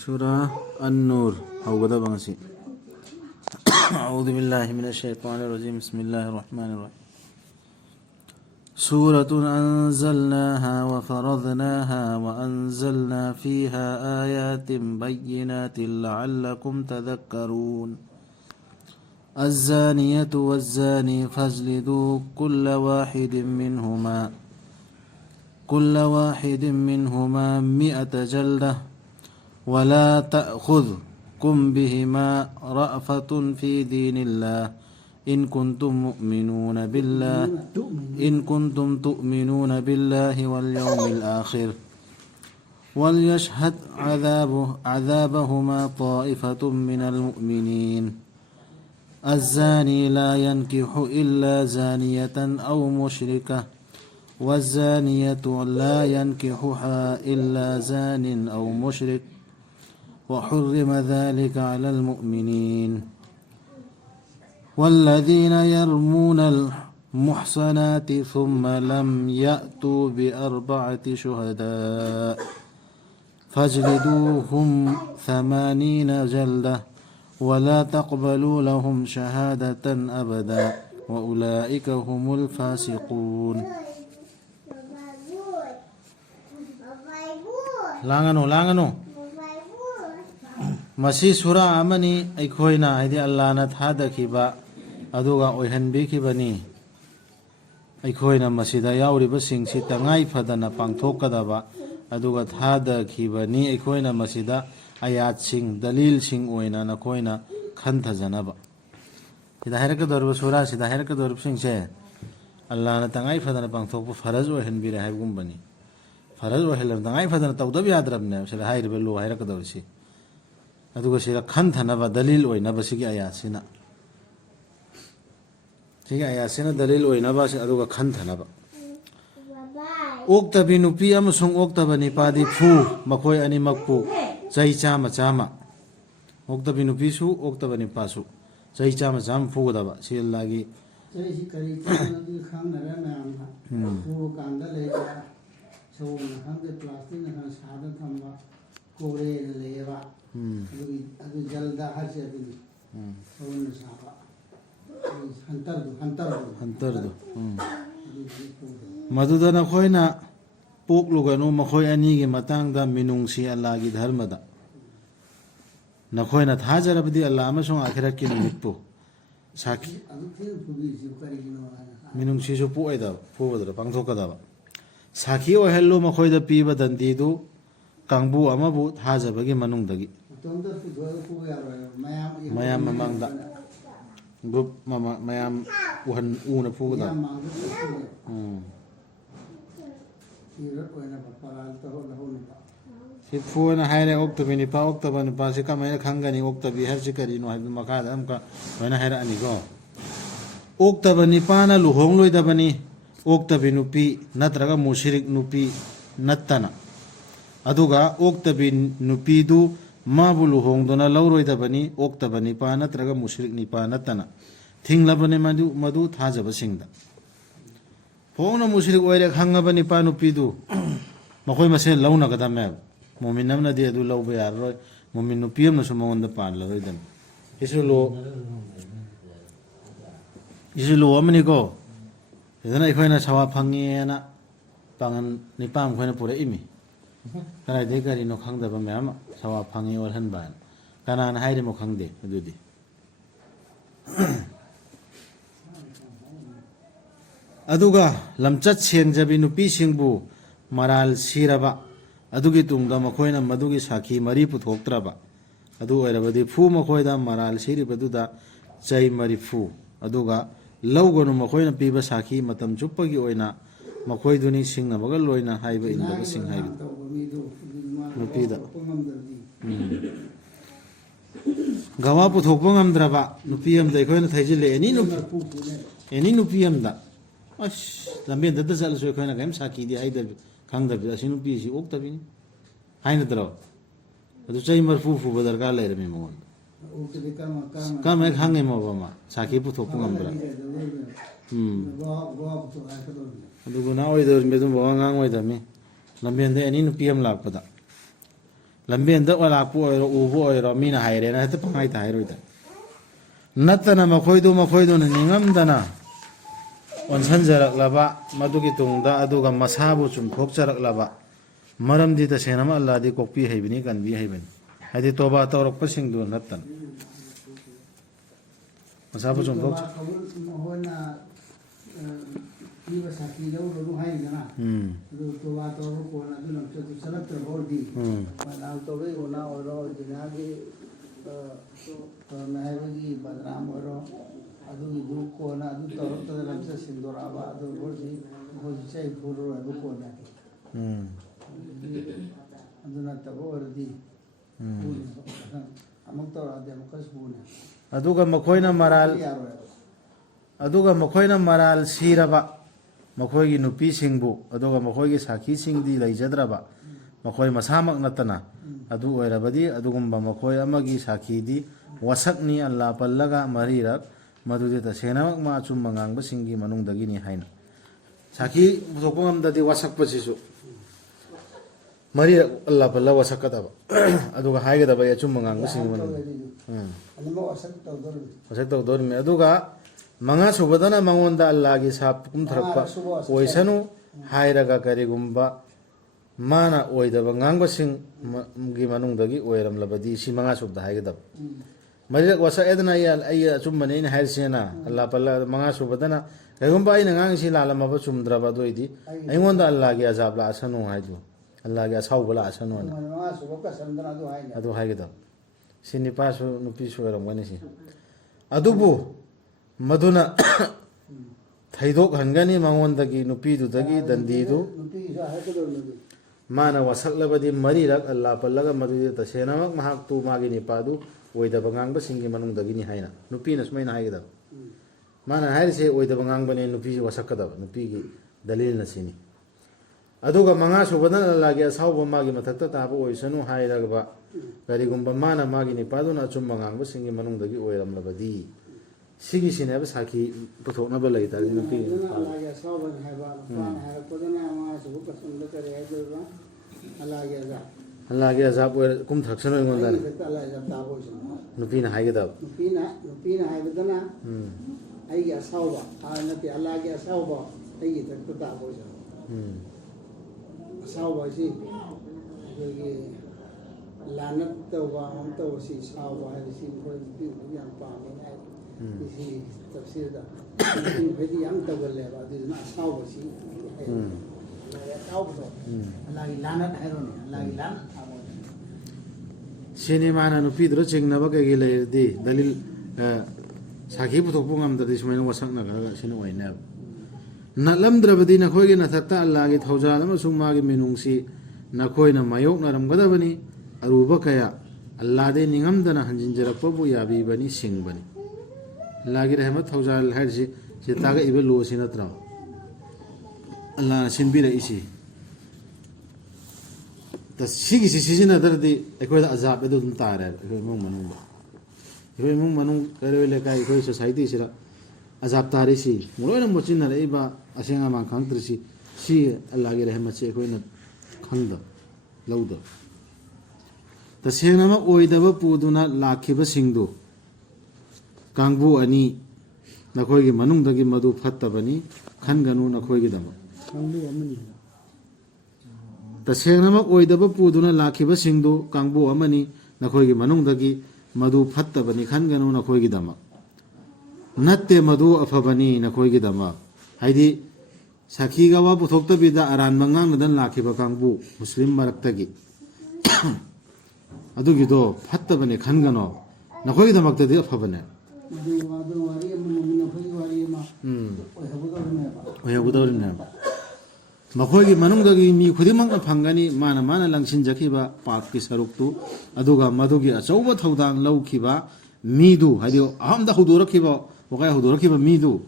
سورة النور أو بدأ بنسي. أعوذ بالله من الشيطان الرجيم. بسم الله الرحمن الرحيم. سورة أنزلناها وفرضناها وأنزلنا فيها آيات بينات لعلكم تذكرون. الزانية والزاني فاجلدوا كل واحد منهما 100 جلدة ولا تأخذكم بهما رأفة في دين الله إن كنتم تؤمنون بالله واليوم الآخر وليشهد عذابهما طائفة من المؤمنين. الزاني لا ينكح إلا زانية أو مشركة والزانية لا ينكحها إلا زان أو مشرك وحرم ذلك على المؤمنين. والذين يرمون المحصنات ثم لم يأتوا ب4 شهداء فاجلدوهم 80 جلدة ولا تقبلوا لهم شهادة أبدا وأولئك هم الفاسقون. لاغنو مسي سورة أمني أيكوينا هيدي الله نتحدى كيبا أدوغا أويهن بيكي بني أيكوينا مسيدا ياوري بسين سيتا غاي فدنا پانتوك دابا أدوغا تحدى كيبني أيكوينا مسيدا آيات سين دليل سين أوينا نكوينا خنت جنبا إذا هيرك دورب سورة سيدا هيرك دورب سين سي الله نتغاي فدنا پانتوك فرز أويهن بيرا هيبقون بني فرز أويهن تغاي فدنا تودب يادربنا سيدا هير بلو هيرك دورسي أدوغا سيدا خنت نبا دليل أوينا بسيكي آيات سينا سيكي آيات سينا دليل أوينا بس أدوغا خنت نبا أوكتبي نوبي أمسون أوكتبا نيبادي فو مكوي أني مكبو زي چاما چاما أوكتبي نوبي سو أوكتبا نيباسو زي چاما چاما فو دبا سيل لاغي زي كري دي خام نرا نام فو كاندا ليا سو نخام دي بلاستيك نخام ساده ثمبا كوري ليبا ಅದು ಜಲ್ದ ಹಾಸಿ ಅದನ್ನು ಅವನ್ನ ಸಾಪ ಹಂತರ್ದು ಮದುದ ನಖೋಯ್ನ ಪೋಕ್ಲುಗನು ಮಖೋಯ್ ಅನಿಗೆ ಮತಾಂಗದ ಮಿನುಂಗ್ಸಿ ಅಲ್ಲಾಹಗಿ ಧರ್ಮದ ನಖೋಯ್ನ ಥಾಜರಬದಿ ಅಲ್ಲಾಹ ಅಮಸೋಂಗ್ ಆಖಿರತ್ಕಿ ನಿಮಿತ್ಪು ಸಾಕಿ ಮಿನುಂಗ್ಸಿಸು ಪೋಯ್ದ ಪೋವದ್ರ ಪಾಂಗ್ಥೋಕದವ ಸಾಖಿ ಓಹೆಲ್ಲು ಮಖೋಯ್ದ ಪೀಬ ದಂದಿದು ಕಾಂಗ್ಬು ಅಮಬು ಥಾಜಬಗಿ ಮನುಂಗ್ದಗಿ mayam mamangda group mayam una pugda si fuana haire oktabi ni pa oktaban pa si kamay khangani oktabi har si kari no habi makada amka wana haira ani go oktaban ni pa na luhong loi dabani oktabi nupi natraga mushrik nupi nattana aduga oktabi nupi du माबु लुहोंगदोना लौरोइदबनी ओक्तबनी पा नत्रगा मुश्रिक Nipah नतना थिंगलबने मदु थाजबसिंगदा फोंगना मुश्रिक ओइरे खंगबनी पा नुपीदु मखोय मसे लौनगदमे मोमिन नमनदि अदु लौबे यारोय मोमिन नुपीम नसु मंगोंदा पान लरोइदन इसिलो अमनि को इदना इखोयना सवा फंगेना पांगन निपाम खोयना पुरे इमि कनाय दे गारी नो खंगदबा मैम सवा फंगे और हनबान कनान हाइरे मो खंगदे अदुदि अदुगा लमचत सेंगजबि नुपी सिंगबु मराल सिरबा अदुगी तुंगदा मखोयना मदुगी साखी मरी पुथोक्त्रबा अदु ओइरबदि फु मखोयदा मराल सिरिबदुदा चै मरी फु अदुगा लौगनु मखोयना पीबा साखी मतम चुप्पगी ओइना मखोयदुनी सिंगनबगा लोइना हाइबा इंदबा सिंग हाइबा नुपीदा गवा पुथोकबा ngamdraba nupi amda ikhoina thaijile eni nupi amda as lambe da zal so ikhoina gam saki di haida khangda bi asinu pi si oktabini haina dro adu chai marfu fu badar ka le rami mon kam ek hange mo bama saki puthokba ngamdra ꯑꯗꯨꯒ ꯅꯥ ꯑꯣꯏꯗꯧꯔꯤ ꯃꯦꯗꯨꯝ ꯋꯥꯉꯥꯡ ꯑꯣꯏꯗꯃꯤ ꯂꯝꯕꯦꯟꯗ ꯑꯦꯅꯤ ꯅꯨꯄꯤ ꯑꯃ ꯂꯥꯛꯄꯗ ꯂꯝꯕꯦꯟꯗ ꯂꯥꯛꯄ ꯑꯣꯏꯔꯣ ꯎꯕ ꯑꯣꯏꯔꯣ ꯃꯤꯅ ꯍꯥꯏꯔꯦꯅ ꯍꯦꯛꯇ ꯄꯪꯍꯥꯏꯇ ꯍꯥꯏꯔꯣꯏꯗ ꯅꯠꯇꯅ ꯃꯈꯣꯏꯗꯨꯅ ꯅꯤꯡꯉꯝꯗꯅ ꯑꯣꯟꯁꯟꯖꯔꯛꯂꯕ ꯃꯗꯨꯒꯤ ꯇꯨꯡꯗ ꯑꯗꯨꯒ ꯃꯁꯥꯕꯨ ꯆꯨꯝꯊꯣꯛꯆꯔꯛꯂꯕ ꯃꯔꯝꯗꯤ ꯇꯁꯦꯡꯅ ꯑꯜꯂꯥꯍꯗꯤ ꯀꯣꯛꯄꯤ ꯍꯩꯕꯅꯤ ꯀꯟꯕꯤ ꯍꯩꯕꯅꯤ ꯍꯥꯏꯗꯤ ꯇꯣꯕꯥ ꯇꯧꯔꯛꯄꯁꯤꯡꯗꯨ ꯅꯠꯇꯅ ꯃꯁꯥꯕꯨ ꯆꯨꯝꯊꯣꯛ ꯃꯈꯣꯏꯅ ꯄꯤꯕ ꯁꯥꯈꯤ ꯂꯧꯔꯨ ꯍꯥꯏꯗꯅ ꯑꯗꯨ ꯇꯣꯕꯥ ꯇꯧꯔꯕ ꯀꯣꯟꯅ ꯑꯗꯨ ꯂꯝꯆꯠꯇꯨ ꯆꯠꯂꯛꯇ꯭ꯔꯕ ꯑꯣꯏꯔꯗꯤ ꯕꯗꯅꯥꯝ ꯇꯧꯕꯒꯤ ꯒꯨꯅꯥ ꯑꯣꯏꯔꯣ ꯖꯤꯅꯥꯒꯤ ꯍꯥꯏꯕꯒꯤ ꯕꯗꯅꯥꯝ ꯑꯣꯏꯔో ꯑꯗꯨꯒꯤꯗꯨ ꯀꯣꯟꯅ ꯑꯗꯨ ꯇꯧꯔꯛꯇꯗ ꯂꯝꯆꯠ ꯁꯦꯡꯗꯣꯔꯛꯑꯕ ꯑꯗꯨ ꯃꯈꯣꯏꯁꯤ ꯆꯩ ꯐꯨꯔꯔꯣꯏꯕ ꯀꯣꯟꯅ ꯑꯗꯨ ꯅꯠꯇꯕ ꯑꯣꯏꯔꯗꯤ ꯑꯃꯨꯛ ꯇꯧꯔꯛꯑꯗꯤ ꯑꯃꯨꯛꯀꯁꯨ ꯐꯨꯅꯤ ꯑꯗꯨꯒ ꯃꯈꯣꯏꯅ ꯃꯔꯥꯜ ꯁꯤꯔꯕ ꯃꯈꯣꯏꯒꯤ ꯅꯨꯄꯤꯁꯤꯡꯕꯨ ꯑꯗꯨꯒ ꯃꯈꯣꯏꯒꯤ ꯁꯥꯈꯤꯁꯤꯡꯗꯤ ꯂꯩꯖꯗ꯭ꯔꯕ ꯃꯈꯣꯏ ꯃꯁꯥꯃꯛ ꯅꯠꯇꯅ ꯑꯗꯨ ꯑꯣꯏꯔꯕꯗꯤ ꯑꯗꯨꯒꯨꯝꯕ ꯃꯈꯣꯏ ꯑꯃꯒꯤ ꯁꯥꯈꯤꯗꯤ ꯋꯥꯁꯛꯅꯤ ꯑꯜꯂꯥ ꯄꯜꯂꯒ ꯃꯔꯤꯔꯛ ꯃꯗꯨꯗꯤ ꯇꯁꯦꯡꯅꯃꯛ ꯃꯥ ꯑꯆꯨꯝꯕ ꯉꯥꯡꯕꯁꯤꯡꯒꯤ ꯃꯅꯨꯡꯗꯒꯤꯅꯤ ꯍꯥꯏꯅ ꯁꯥꯈꯤ ꯄꯨꯊꯣꯛꯄ ꯉꯝꯗꯗꯤ ꯋꯥꯁꯛꯄꯁꯤꯁꯨ ꯃꯔꯤꯔꯛ ꯑꯜꯂꯥ ꯄꯜꯂꯒ ꯋꯥꯁꯛꯀꯗꯕ ꯑꯗꯨꯒ ꯍꯥꯏꯒꯗꯕ ꯑꯩ ꯑꯆꯨꯝꯕ ꯉꯥꯡꯕꯁꯤꯡꯒꯤ ꯃꯅꯨꯡꯗ ꯋꯥꯁꯛ ꯇꯧꯗꯣꯔꯤꯕꯅꯤ ꯑꯗꯨꯒ ꯃꯉꯥ ꯁꯨꯕꯗꯅ ꯃꯉꯣꯟꯗ ꯑꯜꯂꯥꯍꯒꯤ ꯁꯥꯞ ꯀꯨꯝꯊꯔꯛꯄ ꯑꯣꯏꯁꯅꯨ ꯍꯥꯏꯔꯒ ꯀꯔꯤꯒꯨꯝꯕ ꯃꯥꯅ ꯑꯣꯏꯗꯕ ꯉꯥꯡꯕꯁꯤꯡꯒꯤ ꯃꯅꯨꯡꯗꯒꯤ ꯑꯣꯏꯔꯝꯂꯕꯗꯤ ꯁꯤ ꯃꯉꯥ ꯁꯨꯕꯗ ꯍꯥꯏꯒꯗꯕ ꯃꯔꯤꯔꯛ ꯋꯥꯁꯛꯑꯦꯗꯅ ꯑꯩ ꯑꯆꯨꯝꯕꯅꯤ ꯑꯩꯅ ꯍꯥꯏꯔꯤꯁꯤꯅ ꯑꯜꯂꯥ ꯄꯜꯂ ꯃꯉꯥ ꯁꯨꯕꯗꯅ ꯀꯔꯤꯒꯨꯝꯕ ꯑꯩꯅ ꯉꯥꯡꯉꯤꯁꯤ ꯂꯥꯜꯂꯝꯃꯕ ꯆꯨꯝꯗ꯭ꯔꯕ ꯑꯗꯨ ꯑꯣꯏꯗꯤ ꯑꯩꯉꯣꯟꯗ ꯑꯜꯂꯥꯍꯒꯤ ꯑꯖꯥꯕ ꯂꯥꯛꯑꯁꯅꯨ ꯍꯥꯏꯗꯨ ꯑꯜꯂꯥꯍꯒꯤ ꯑꯁꯥꯎꯕ ꯂꯥꯛꯑꯁꯅꯨꯅ ꯑꯗꯨ ꯍꯥꯏꯒꯗꯕ ꯁꯤ ꯅꯨꯄꯥꯁꯨ ꯅꯨꯄꯤꯁꯨ ꯑꯣꯏꯔꯝꯒꯅꯤ ꯁꯤ ꯑꯗꯨꯕꯨ ꯃꯗꯨꯅ ꯊꯩꯗꯣꯛꯍꯟꯒꯅꯤ ꯃꯉꯣꯟꯗꯒꯤ ꯅꯨꯄꯤꯗꯨꯗꯒꯤ ꯗꯟꯗꯤꯗꯨ ꯃꯥꯅ ꯋꯥꯁꯛꯂꯕꯗꯤ ꯃꯔꯤꯔꯛ ꯑꯜꯂꯥ ꯄꯜꯂꯒ ꯃꯗꯨꯗꯤ ꯇꯁꯦꯡꯅꯃꯛ ꯃꯍꯥꯛꯇꯨ ꯃꯥꯒꯤ ꯅꯤꯄꯥꯗꯨ ꯑꯣꯏꯗꯕ ꯉꯥꯡꯕꯁꯤꯡꯒꯤ ꯃꯅꯨꯡꯗꯒꯤꯅꯤ ꯍꯥꯏꯅ ꯅꯨꯄꯤꯅ ꯁꯨꯃꯥꯏꯅ ꯍꯥꯏꯒꯗꯕ ꯃꯥꯅ ꯍꯥꯏꯔꯤꯁꯦ ꯑꯣꯏꯗꯕ ꯉꯥꯡꯕꯅꯦ ꯅꯨꯄꯤꯁꯤ ꯋꯥꯁꯛꯀꯗꯕ ꯅꯨꯄꯤꯒꯤ ꯗꯂꯤꯜꯅ ꯁꯤꯅꯤ ꯑꯗꯨꯒ ꯃꯉꯥ ꯁꯨꯕꯗꯅ ꯑꯜꯂꯥꯍꯒꯤ ꯑꯁꯥꯎꯕ ꯃꯥꯒꯤ ꯃꯊꯛꯇ ꯇꯥꯕ ꯑꯣꯏꯁꯅꯨ ꯍꯥꯏꯔꯒ ꯀꯔꯤꯒꯨꯝꯕ ꯃꯥꯅ ꯃꯥꯒꯤ ꯅꯤꯄꯥꯗꯨꯅ ꯑꯆꯨꯝꯕ ꯉꯥꯡꯕꯁꯤꯡꯒꯤ ꯃꯅꯨꯡꯗꯒꯤ ꯑꯣꯏꯔꯝꯂꯕꯗꯤ ꯁꯤꯒꯤꯁꯤꯅꯦꯕ ꯁꯥꯈꯤ ꯄꯨꯊꯣꯛꯅꯕ ꯂꯩꯇꯥꯔꯗꯤ ꯅꯨꯄꯤ ꯑꯜꯂꯥꯍꯒꯤ ꯑꯖꯥꯕ ꯑꯣꯏꯔ ꯀꯨꯝꯊꯔꯛꯁꯅꯨ ꯑꯩꯉꯣꯟꯗ ꯅꯨꯄꯤꯅ ꯍꯥꯏꯒꯗꯕ ꯅꯨꯄꯤꯅ ꯍꯥꯏꯕꯗꯅ ꯑꯩꯒꯤ ꯑꯁꯥꯎꯕ ꯅꯠꯇꯦ ꯑꯜꯂꯥꯍꯒꯤ ꯑꯁꯥꯎꯕ ꯑꯩꯒꯤ ꯊꯛꯇ ꯇꯥꯕ ꯑꯣꯏꯁꯅꯨ ꯑꯁꯥꯎꯕ ꯑꯁꯤ ꯑꯩꯈꯣꯏꯒꯤ ꯂꯥꯅꯠ ꯇꯧꯕ ꯑꯃ ꯇꯧꯕꯁꯤ ꯁꯥꯎꯕ ꯍꯥꯏꯕꯁꯤ ꯃꯈꯣꯏ ꯅꯨꯄꯤꯗꯨ ꯌꯥꯝ ꯄꯥꯝꯃꯦꯅ ꯍꯥꯏ ꯁꯤ ꯇꯐꯁꯤꯔꯗ ꯅꯨꯄꯤꯈꯩꯗꯤ ꯌꯥꯝ ꯇꯧꯒꯜꯂꯦꯕ ꯑꯗꯨꯗꯨꯅ ꯑꯁꯥꯎꯕꯁꯤ ꯑꯁꯥꯎꯕꯗꯣ ꯑꯜꯂꯥꯍꯒꯤ ꯂꯥꯅꯠ ꯍꯥꯏꯔꯣꯅꯦ ꯑꯜꯂꯥꯍꯒꯤ ꯂꯥꯅꯠ ꯁꯤꯅꯤ ꯃꯥꯅ ꯅꯨꯄꯤꯗꯨꯗ ꯆꯤꯡꯅꯕ ꯀꯩꯀꯩ ꯂꯩꯔꯗꯤ ꯗꯂꯤꯜ ꯁꯥꯈꯤ ꯄꯨꯊꯣꯛꯄ ꯉꯝꯗ꯭ꯔꯗꯤ ꯁꯨꯃꯥꯏꯅ ꯋꯥꯁꯛꯅꯈ꯭ꯔꯒ ꯁꯤꯅ ꯑꯣꯏꯅꯦꯕ ꯅꯠꯂꯝꯗ꯭ꯔꯕꯗꯤ ꯅꯈꯣꯏꯒꯤ ꯅꯊꯛꯇ ꯑꯜꯂꯥꯍꯒꯤ ꯊꯧꯖꯥꯜ ꯑꯃꯁꯨꯡ ꯃꯥꯒꯤ ꯃꯤꯅꯨꯡꯁꯤ ꯅꯈꯣꯏꯅ ꯃꯥꯌꯣꯛꯅꯔꯝꯒꯗꯕꯅꯤ ꯑꯔꯨꯕ ꯀꯌꯥ ꯑꯜꯂꯥꯍꯗꯩ ꯅꯤꯡꯉꯝꯗꯅ ꯍꯟꯖꯤꯟꯖꯔꯛꯄꯕꯨ ꯌꯥꯕꯤꯕꯅꯤ ꯁꯤꯡꯕꯅꯤ ꯑꯜꯂꯥꯍꯒꯤ ꯔꯍꯃꯠ ꯊꯧꯖꯥꯜ ꯍꯥꯏꯔꯤꯁꯤ ꯁꯤ ꯇꯥꯛꯏꯕ ꯂꯣꯁꯤ ꯅꯠꯇ꯭ꯔꯣ ꯑꯜꯂꯥꯍꯅ ꯁꯤꯟꯕꯤꯔꯛꯏꯁꯤ ꯁꯤꯒꯤꯁꯤ ꯁꯤꯖꯤꯟꯅꯗ꯭ꯔꯗꯤ ꯑꯩꯈꯣꯏꯗ ꯑꯖꯥꯕ ꯑꯗꯨ ꯑꯗꯨꯝ ꯇꯥꯔꯦꯕ ꯑꯩꯈꯣꯏ ꯏꯃꯨꯡ ꯃꯅꯨꯡꯗ ꯑꯩꯈꯣꯏ ꯏꯃꯨꯡ ꯃꯅꯨꯡ ꯀꯩꯔꯣꯏ ꯂꯩꯀꯥꯏ ꯑꯩꯈꯣꯏ ꯁꯣꯁꯥꯏꯇꯤꯁꯤꯗ ꯑꯖꯥꯕ ꯇꯥꯔꯤꯁꯤ ꯂꯣꯏꯅ ꯃꯣꯠꯁꯤꯟꯅꯔꯛꯏꯕ ꯑꯁꯦꯡ ꯑꯃꯥꯟ ꯈꯪꯗ꯭ꯔꯤꯁꯤ ꯁꯤ ꯑꯜꯂꯥꯍꯒꯤ ꯔꯍꯃꯠꯁꯤ ꯑꯩꯈꯣꯏꯅ ꯈꯪꯗꯕ ꯂꯧꯗꯕ ꯇꯁꯦꯡꯅꯃꯛ ꯑꯣꯏꯗꯕ ꯄꯨꯗꯨꯅ ꯂꯥꯛꯈꯤꯕꯁꯤꯡꯗꯨ ꯀꯥꯡꯕꯨ ꯑꯅꯤ ꯅꯈꯣꯏꯒꯤ ꯃꯅꯨꯡꯗꯒꯤ ꯃꯗꯨ ꯐꯠꯇꯕꯅꯤ ꯈꯟꯒꯅꯨ ꯅꯈꯣꯏꯒꯤꯗꯃꯛ ꯇꯁꯦꯡꯅꯃꯛ ꯑꯣꯏꯗꯕ ꯄꯨꯗꯨꯅ ꯂꯥꯛꯈꯤꯕꯁꯤꯡꯗꯨ ꯀꯥꯡꯕꯨ ꯑꯃꯅꯤ ꯅꯈꯣꯏꯒꯤ ꯃꯅꯨꯡꯗꯒꯤ ꯃꯗꯨ ꯐꯠꯇꯕꯅꯤ ꯈꯟꯒꯅꯨ ꯅꯈꯣꯏꯒꯤꯗꯃꯛ ꯅꯠꯇꯦꯃꯗꯨ ꯑꯐꯕꯅꯤ ꯅꯈꯣꯏꯒꯤꯗꯃꯛ ꯍꯥꯏꯗꯤ ꯁꯥꯈꯤꯒ ꯋꯥ ꯄꯨꯊꯣꯛꯇꯕꯤꯗ ꯑꯔꯥꯟꯕ ꯉꯥꯡꯅꯗꯅ ꯂꯥꯛꯈꯤꯕ ꯀꯥꯡꯕꯨ ꯃꯨꯁꯂꯤꯝ ꯃꯔꯛꯇꯒꯤ ꯑꯗꯨꯒꯤꯗꯣ ꯐꯠꯇꯕꯅꯤ ꯈꯟꯒꯅꯣ ꯅꯈꯣꯏꯒꯤꯗꯃꯛꯇꯗꯤ ꯑꯐꯕꯅꯦ ꯑꯣꯏꯍꯧꯒꯗꯧꯔꯤꯕꯅꯦꯕ ꯃꯈꯣꯏꯒꯤ ꯃꯅꯨꯡꯗꯒꯤ ꯃꯤ ꯈꯨꯗꯤꯡꯃꯛꯅ ꯐꯪꯒꯅꯤ ꯃꯥꯅ ꯃꯥꯅ ꯂꯪꯁꯤꯟꯖꯈꯤꯕ ꯄꯥꯞꯀꯤ ꯁꯔꯨꯛꯇꯨ ꯑꯗꯨꯒ ꯃꯗꯨꯒꯤ ꯑꯆꯧꯕ ꯊꯧꯗꯥꯡ ꯂꯧꯈꯤꯕ ꯃꯤꯗꯨ ꯍꯥꯏꯗꯤ ꯑꯍꯥꯟꯕꯗ ꯍꯧꯗꯣꯔꯛꯈꯤꯕ ꯋꯥꯀꯥꯏ ꯍꯧꯗꯣꯔꯛꯈꯤꯕ ꯃꯤꯗꯨ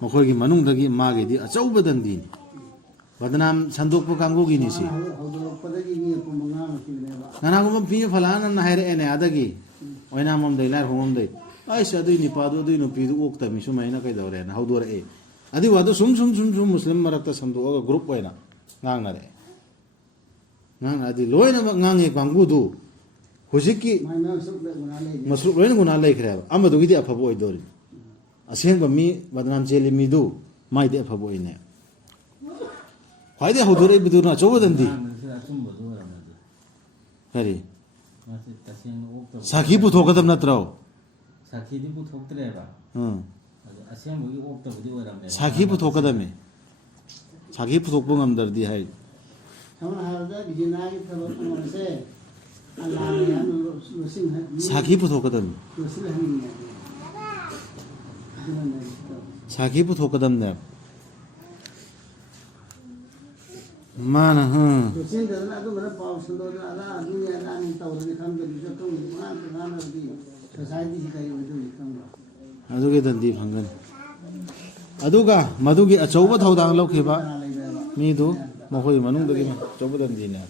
ꯃꯈꯣꯏꯒꯤ ꯃꯅꯨꯡꯗꯒꯤ ꯃꯥꯒꯤꯗꯤ ꯑꯆꯧꯕ ꯗꯟꯗꯤꯅꯤ ꯕꯗꯅꯥꯝ ꯁꯟꯗꯣꯛꯄ ꯀꯥꯡꯕꯨꯒꯤꯅꯤ ꯁꯤ ꯀꯅꯥꯒꯨꯝꯕ ꯃꯤ ꯐꯂꯥꯅ ꯍꯥꯏꯔꯛꯑꯦꯅꯦ ꯑꯗꯒꯤ ꯑꯣꯏꯅꯥꯃꯝꯗꯩ ꯂꯥꯏꯔꯍꯣꯡꯉꯝꯗꯩ ꯑꯩꯁ ꯑꯗꯨꯏ ꯅꯤꯄꯥꯗꯨ ꯑꯗꯨꯏ ꯅꯨꯄꯤꯗꯨ ꯑꯣꯛꯇꯃꯤ ꯁꯨꯃꯥꯏꯅ ꯀꯩꯗꯧꯔꯦꯅ ꯍꯧꯗꯣꯔꯛꯑꯦ ꯑꯗꯨꯏ ꯋꯥꯗꯣ ꯁꯨꯝ ꯃꯨꯁꯂꯤꯝ ꯃꯔꯛꯇ ꯁꯟꯗꯣꯛꯑꯒ ꯒ꯭ꯔꯨꯞ ꯑꯣꯏꯅ ꯉꯥꯡꯅꯔꯛꯑꯦ ngang adi loina mak ngang e kangbudu hujiki mai mai suk da guna le masuk loina guna lai khra amadu gidi afabo idori aseng ba mi badnam cheli mi du mai de afabo ine khwaide hodore bidu na chobodandi kari sakhi putho kadam natrao 사키디 부탁드려봐. 아시안국이 옥다부디 오람네. sakhi putho kadame sakhi putho bungamdardi hai हम हरदा बिजनाई तब तुम से अल्लाह ने हम लुसिंग है sakhi putho kadame लुसिंग है नहीं sakhi putho kadam ne mana लुसिंग देना तो मेरा पाव सुनो ना अल्लाह दुनिया ना नहीं तो उन्हें काम कर जो तुम मान तो ना दी सोसाइटी से कहीं वो जो काम aduge dandi phangan aduga madugi achouba thodang lokhiba mi du mohoi manung dagi ma achouba dandi ne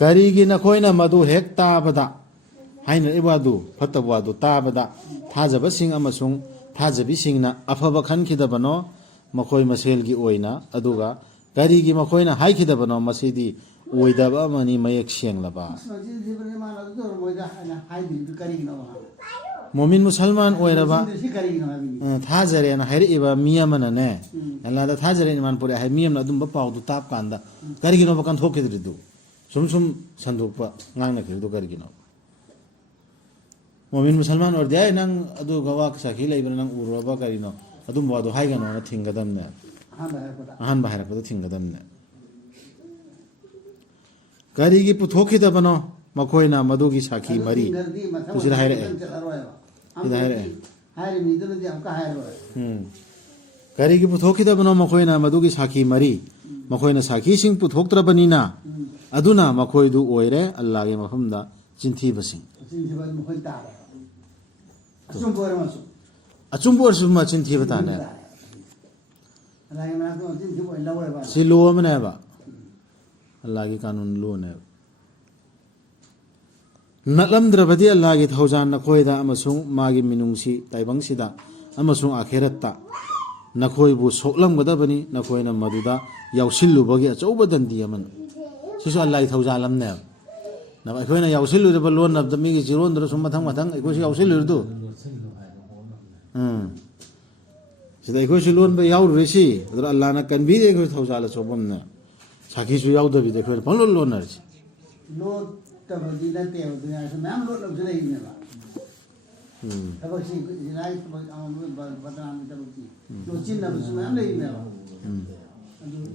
karigi na khoina madu hekta bada haina ibadu phatabadu ta bada thajaba sing amasung thajabi singna afaba khankhidabano makhoi maselgi oina aduga karigi makhoina haikhidabano masidi oidaba mani mayek senglaba मस्जिद जीवन में माना तो रोजा है ना high दिन करी ना वहाँ momin musalman oiraba से करी ना अभी thajare na hairiba miyamana ne alla da thajare ni man pore hai miyamna adum ba pawdu tap kanda karigino ba kan thokidri du sum sandukpa ngangna khirdu karigino momin musalman or dai nang adu gawa sakhi leibra nang uraba karino adum ba do hai gano na thingadam ne हाँ भाई पता ahan bahara pa thingadam ne karigi puthokidabano makoina madugi sakhi mari kusira haire ida haire हाय metre में हमका हाय रो karigi puthokidabano makoina madugi sakhi mari makoina sakhi sing puthoktrabanina aduna makoidu oire allah ge mafamda chinthi basing जिन जीवन में कोई तार असुम बोर मसु achumbor suma chinthi batane अल्लाह के नाम तो जिन जीवन लवड़ बात si lo amne ba allah ge kanun lo ne nalamdrabadi allah ge thaujan na khoida amasung magi minungsi taibang amasung akhiratta nakhoi bu soklam gadabani nakhoina maduda yausillu bagi achouba dandi aman sisu allah ge thaujan lam ne na khoina yausillu ba lon na da mi gi jiron dra sum mathang ko si yausillu du sida ko si lon ba yaur resi adra allah na kanbi de ko thaujala chobam na sakhi su yaud bi de ko panlon lon na chi लो तब दिन ते हो दुनिया से ma'am लो लब जले ही बा तब सी जिनाई तब हम बता हम तब की लो चिन ना बस मैम ले ही बा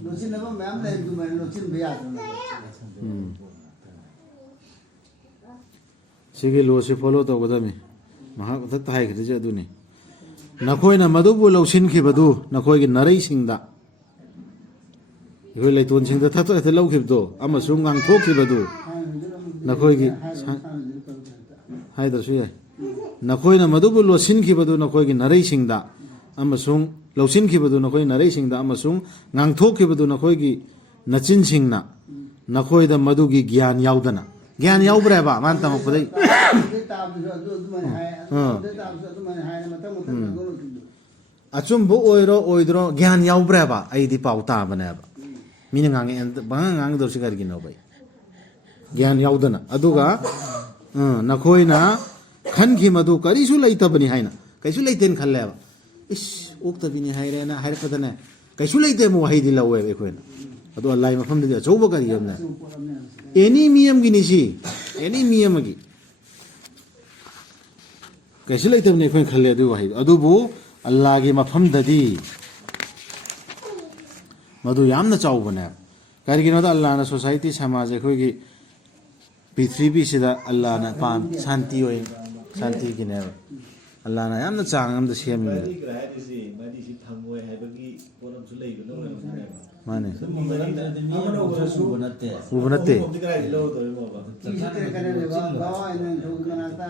लो चिन ना मैम ले तू मैं लो चिन बिया sigi lo si follow to godami maha ta thai khri je duni nakhoina madubu lausin khibadu nakhoi gi narai singda ihoi leiton singda thato ete lau khibdo amasung ngang thok khibadu nakhoi gi haidar su ye nakhoina madubu losin khibadu nakhoi gi narai singda amasung lausin khibadu nakhoi narai singda amasung ngang thok khibadu nakhoi gi nachin singna nakhoi da madu gi gyan yaudana gyan yaubra ba man tam pudai achumbu oiro oidro gyan yaubra ba ai di pauta bana ba min ngang en bang ngang dor sigar gi no bai gyan yaudana aduga nakhoina khan gi madu kari su laita bani haina kaisu laiten khalle ba is ukta bini haire na haire padana kaisu laite mu haidi lawe be khoina adu allah mafam de chouba kari yamna any miyam gi nisi any miyam gi kaisu laite ne khoin khalle adu wahid adu bu allah gi mafam dadi madu yamna chaubana karigino da allah na society samaj khoi gi prithvi sida allah na pan shanti hoy shanti gi ne allah na yamna chang am da siam ni mane ubnate किसी तरह करने ले बा गावा इन लोग बनाता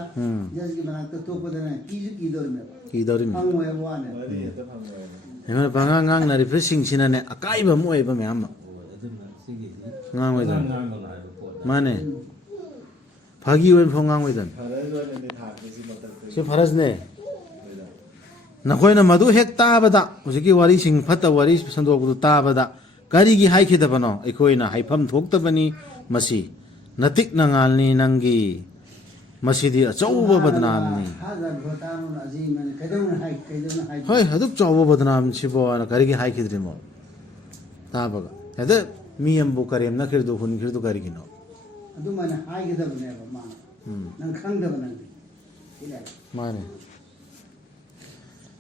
जैसे कि बनाता तो को देना की दौर में ki dori me हम वो है वो आने hema banga ngang na refreshing sina ne akai ba mo e ba me amma ngang we dan mane phagi wen phong ngang we dan se faraz ne na khoina madu hek ta bada usiki wari sing phata wari sandok du ta bada ꯀꯔꯤꯒꯤ ꯍꯥꯏꯈꯤꯗꯕꯅꯣ ꯑꯩꯈꯣꯏꯅ ꯍꯥꯏꯐꯝ ꯊꯣꯛꯇꯕꯅꯤ ꯃꯁꯤ ꯅꯇꯤꯛ ꯅꯉꯥꯜꯅꯤ ꯅꯪꯒꯤ ꯃꯁꯤꯗꯤ ꯑꯆꯧꯕ ꯕꯗꯅꯥꯝꯅꯤ ꯍꯣꯏ ꯑꯗꯨꯛ ꯆꯥꯎꯕ ꯕꯗꯅꯥꯝꯁꯤꯕꯣꯅ ꯀꯔꯤꯒꯤ ꯍꯥꯏꯈꯤꯗ꯭ꯔꯤꯃꯣ ꯇꯥꯕꯒ ꯍꯦꯛꯇ ꯃꯤ ꯑꯃꯕꯨ ꯀꯔꯦꯝꯅꯈ꯭ꯔꯤꯗꯨ ꯍꯨꯟꯈ꯭ꯔꯤꯗꯨ ꯀꯔꯤꯒꯤꯅꯣ ꯑꯗꯨꯃꯥꯏꯅ ꯍꯥꯏꯒꯗꯕꯅꯦꯕ ꯃꯥꯅ ꯅꯪ ꯈꯪꯗꯕ ꯅꯪꯗꯤ ꯃꯥꯅꯦ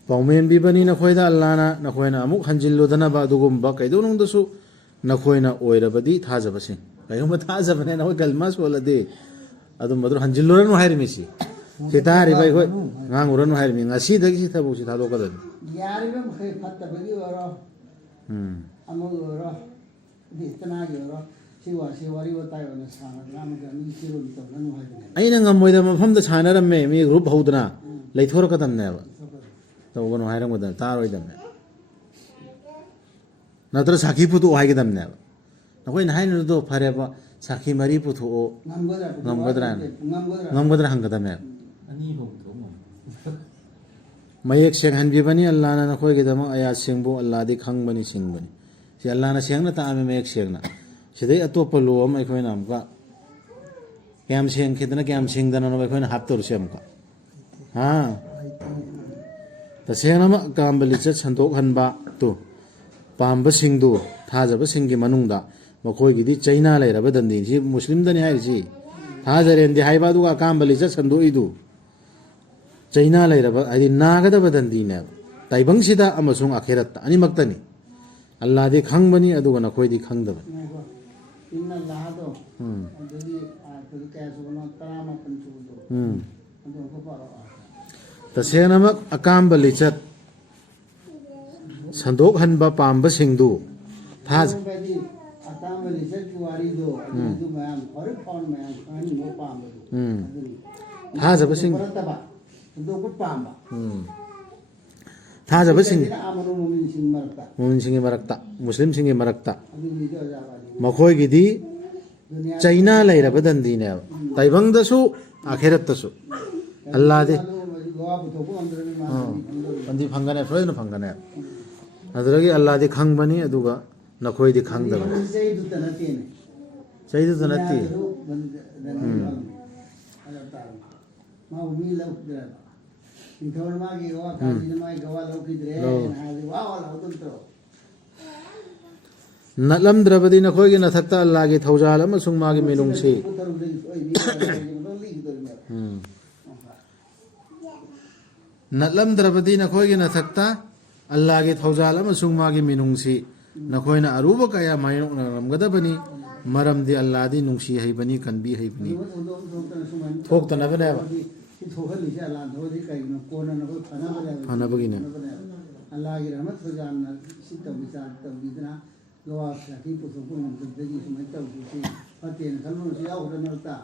ꯄꯥꯎꯃꯦꯟꯕꯤꯕꯅꯤ ꯅꯈꯣꯏꯗ ꯑꯜꯂꯥꯅ ꯅꯈꯣꯏꯅ ꯑꯃꯨꯛ ꯍꯟꯖꯤꯜꯂꯨꯗꯅꯕ ꯑꯗꯨꯒꯨꯝꯕ ꯀꯩꯗꯧꯅꯨꯡꯗꯁꯨ ꯅꯈꯣꯏꯅ ꯑꯣꯏꯔꯕꯗꯤ ꯊꯥꯖꯕꯁꯤꯡ ꯀꯩꯒꯨꯝꯕ ꯊꯥꯖꯕꯅꯦ ꯅꯈꯣꯏ ꯀꯜꯃꯥ ꯁꯣꯜꯂꯗꯤ ꯑꯗꯨꯝ ꯑꯗꯨ ꯍꯟꯖꯤꯜꯂꯨꯔꯅꯨ ꯍꯥꯏꯔꯤꯃꯤꯁꯤ ꯁꯤ ꯇꯥꯔꯤꯕ ꯑꯩꯈꯣꯏ ꯉꯥꯡꯉꯨꯔꯅꯨ ꯍꯥꯏꯔꯤꯃꯤ ꯉꯁꯤꯗꯒꯤ ꯁꯤ ꯊꯕꯛꯁꯤ ꯊꯥꯗꯣꯛꯀꯗꯕꯅꯤ ꯌꯥꯔꯤꯕ ꯃꯈꯩ ꯐꯠꯇꯕꯒꯤ ꯑꯣꯏꯔꯣ ꯑꯃꯒꯤ ꯑꯣꯏꯔꯣ ꯏꯇꯅꯥꯒꯤ ꯑꯣꯏꯔꯣ ꯁꯤ ꯋꯥꯔꯤ ꯋꯥꯇꯥꯏ ꯑꯣꯏꯅ ꯁꯥꯟꯅꯗꯅ ꯑꯃꯒ ꯃꯤ ꯆꯤꯔꯣꯜ ꯇꯧꯅꯅꯨ ꯍꯥꯏꯕꯅꯦ ꯑꯩꯅ ꯉꯝꯃꯣꯏꯗꯕ ꯃꯐꯝꯗ ꯁꯥꯟꯅꯔꯝꯃꯦ ꯃꯤ ꯒ꯭ꯔꯨꯞ ꯍꯧꯗꯅ ꯂꯩꯊꯣꯔꯛꯀꯗꯕꯅꯦꯕ ꯇꯧꯒꯅꯨ ꯍꯥꯏꯔꯝꯒꯗꯕꯅꯦ ꯇꯥꯔꯣꯏꯗꯕꯅꯦ ꯅꯠꯇ꯭ꯔ ꯁꯥꯈꯤ ꯄꯨꯊꯣꯛꯑꯣ ꯍꯥꯏꯒꯗꯕꯅꯦꯕ ꯅꯈꯣꯏꯅ ꯍꯥꯏꯅꯔꯤꯗꯣ ꯐꯔꯦꯕ ꯁꯥꯈꯤ ꯃꯔꯤ ꯄꯨꯊꯣꯛꯑꯣ ꯉꯝꯒꯗ꯭ꯔꯥ ꯍꯪꯒꯗꯕꯅꯦꯕ ꯑꯅꯤ ꯐꯥꯎ ꯊꯣꯛꯑꯝꯃꯣ ꯃꯌꯦꯛ ꯁꯦꯡꯍꯟꯕꯤꯕꯅꯤ ꯑꯜꯂꯥꯅ ꯅꯈꯣꯏꯒꯤꯗꯃꯛ ꯑꯌꯥꯠꯁꯤꯡꯕꯨ ꯑꯜꯂꯥꯗꯤ ꯈꯪꯕꯅꯤ ꯁꯤꯡꯕꯅꯤ ꯁꯤ ꯑꯜꯂꯥꯅ ꯁꯦꯡꯅ ꯇꯥꯛꯑꯝꯃꯤ ꯃꯌꯦꯛ ꯁꯦꯡꯅ ꯁꯤꯗꯩ ꯑꯇꯣꯞꯄ ꯂꯣ ꯑꯃ ꯑꯩꯈꯣꯏꯅ ꯑꯃꯨꯛꯀ ꯀꯌꯥꯝ ꯁꯦꯡꯈꯤꯗꯅ ꯀꯌꯥꯝ ꯁꯦꯡꯗꯅꯅꯣ ꯑꯩꯈꯣꯏꯅ ꯍꯥꯞꯇꯧꯔꯤꯁꯦ ꯑꯃꯨꯛꯀ ꯇꯁꯦꯡꯅꯃꯛ ꯑꯀꯥꯝꯕ ꯂꯤꯆꯠ ꯁꯟꯗꯣꯛꯍꯟꯕ ꯇꯨ ꯄꯥꯝꯕꯁꯤꯡꯗꯨ ꯊꯥꯖꯕꯁꯤꯡꯒꯤ ꯃꯅꯨꯡꯗ ꯃꯈꯣꯏꯒꯤꯗꯤ ꯆꯩꯅꯥ ꯂꯩꯔꯕ ꯗꯟꯗꯤꯅꯤ ꯁꯤ ꯃꯨꯁꯂꯤꯝꯗꯅꯤ ꯍꯥꯏꯔꯤꯁꯤ ꯊꯥꯖꯔꯦꯟꯗꯤ ꯍꯥꯏꯕ ꯑꯗꯨꯒ ꯑꯀꯥꯝꯕ ꯂꯤꯆꯠ ꯁꯟꯗꯣꯛꯏꯗꯨ ꯆꯩꯅꯥ ꯂꯩꯔꯕ ꯍꯥꯏꯗꯤ ꯅꯥꯒꯗꯕ ꯗꯟꯗꯤꯅꯦꯕ ꯇꯥꯏꯕꯪꯁꯤꯗ ꯑꯃꯁꯨꯡ ꯑꯈꯦꯔꯠꯇ ꯑꯅꯤꯃꯛꯇꯅꯤ ꯑꯜꯂꯥꯗꯤ ꯈꯪꯕꯅꯤ ꯑꯗꯨꯒ ꯅꯈꯣꯏꯗꯤ ꯈꯪꯗꯕꯅꯤ ꯏꯟꯅ ꯂꯥꯗꯣ ꯑꯗꯨꯗꯒꯤ ꯀꯌꯥ ꯁꯨꯕꯅꯣ 18 ꯁꯨꯕꯗꯣ ꯑꯗꯨ ꯑꯃꯨꯛ ꯄꯥꯔꯛꯑꯣ ꯇꯁꯦꯡꯅꯃꯛ ꯑꯀꯥꯝꯕ ꯂꯤꯆꯠ ꯁꯟꯗꯣꯛꯍꯟꯕ ꯄꯥꯝꯕꯁꯤꯡꯗꯨ ꯍꯥꯏꯗꯤ ꯑꯇꯥꯡꯕ ꯂꯤꯆꯠꯀꯤ ꯋꯥꯔꯤꯗꯣ ꯑꯗꯨ ꯃꯌꯥꯝ ꯍꯧꯔꯛ ꯐꯥꯎꯅ ꯃꯌꯥꯝ ꯈꯪꯍꯟꯅꯤꯡꯕ ꯄꯥꯝꯕꯗꯣ ꯑꯗꯨꯅꯤ ꯊꯥꯖꯕꯁꯤꯡ ꯅꯠꯇꯕ ꯁꯟꯗꯣꯛꯄ ꯄꯥꯝꯕ ꯊꯥꯖꯕꯁꯤꯡ ꯃꯨꯃꯤꯟꯁꯤꯡꯒꯤ ꯃꯨꯃꯤꯟꯁꯤꯡꯒꯤ ꯃꯔꯛꯇ ꯃꯨꯁꯂꯤꯝꯁꯤꯡꯒꯤ ꯃꯔꯛꯇ ꯑꯗꯨꯒꯤꯗꯤ ꯑꯣꯖꯥꯕꯥꯗꯤ ꯃꯈꯣꯏꯒꯤꯗꯤ ꯆꯩꯅꯥ ꯂꯩꯔꯕ ꯗꯟꯗꯤꯅꯦꯕ ꯇꯥꯏꯕꯪꯗꯁꯨ ꯑꯈꯦꯔꯠꯇꯁꯨ ꯑꯜꯂꯥꯗꯤ ꯗꯟꯗꯤ ꯐꯪꯒꯅꯦ ꯁꯣꯏꯗꯅ ꯐꯪꯒꯅꯦ ꯑꯗꯨꯗꯒꯤ ꯑꯜꯂꯥꯗꯤ ꯈꯪꯕꯅꯤ ꯑꯗꯨꯒ ꯅꯈꯣꯏꯗꯤ ꯈꯪꯗꯕꯅꯤ ꯆꯩꯗꯨꯇ ꯅꯠꯇꯦ ꯅꯤꯡꯊꯧꯅ ꯃꯥꯒꯤ ꯋꯥꯈꯜꯁꯤꯅ ꯃꯥꯒꯤ ꯒꯋꯥ ꯂꯧꯈꯤꯗ꯭ꯔꯦ ꯍꯥꯏꯔꯗꯤ ꯋꯥ ꯂꯥꯎꯗꯧ ꯅꯠꯂꯝꯗ꯭ꯔꯕꯗꯤ ꯅꯈꯣꯏꯒꯤ ꯅꯊꯛꯇ ꯑꯜꯂꯥꯒꯤ ꯊꯧꯖꯥꯜ ꯑꯃꯁꯨꯡ ꯃꯥꯒꯤ ꯃꯤꯅꯨꯡꯁꯤ ꯅꯠꯂꯝꯗ꯭ꯔꯕꯗꯤ ꯅꯈꯣꯏꯒꯤ ꯅꯊꯛꯇ ꯑꯜꯂꯥꯒꯤ ꯊꯧꯖꯥꯜ ꯑꯃꯁꯨꯡ ꯃꯥꯒꯤ ꯃꯤꯅꯨꯡꯁꯤ ꯅꯈꯣꯏꯅ ꯑꯔꯨꯕ ꯀꯌꯥ ꯃꯥꯌꯣꯛꯅꯔꯝꯒꯗꯕꯅꯤ ꯃꯔꯝꯗꯤ ꯑꯜꯂꯥꯗꯤ ꯅꯨꯡꯁꯤ ꯍꯩꯕꯅꯤ ꯀꯟꯕꯤ ꯍꯩꯕꯅꯤ ꯊꯣꯛꯇꯅꯕꯅꯦꯕ ꯊꯣꯛꯍꯜꯂꯤꯁꯦ ꯑꯜꯂꯥ ꯊꯣꯛꯍꯜꯂꯤ ꯀꯩꯒꯤꯅꯣ ꯀꯣꯟꯅ ꯅꯈꯣꯏ ꯐꯅꯕꯒꯤꯅꯦ ꯑꯜꯂꯥꯒꯤ ꯔꯍꯃꯠ ꯊꯧꯖꯥꯜꯅ ꯁꯤ ꯇꯧꯕꯤꯗꯅ ꯒꯋꯥ ꯁꯥꯈꯤ ꯄꯨꯊꯣꯛꯄ ꯉꯝꯗꯕꯗꯒꯤ ꯁꯨꯃꯥꯏꯅ ꯇꯧꯈꯤꯁꯤ ꯐꯠꯇꯦꯅ ꯈꯜꯂꯨꯔꯁꯨ ꯌꯥꯎꯈ꯭ꯔ ꯃꯔꯛꯇ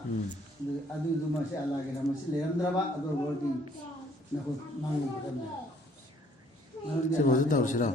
ꯑꯗꯨꯗꯨꯃꯁꯦ ꯑꯜꯂꯥꯒꯤ ꯔꯍꯃꯠꯁꯤ ꯂꯩꯔꯝꯗ꯭ꯔꯕ ꯑꯗꯨ ꯑꯣꯏꯔꯗꯤ ꯅꯈꯣꯏ ꯃꯥꯡꯒꯗꯕꯅꯦ ꯇꯧꯁꯤꯔꯣ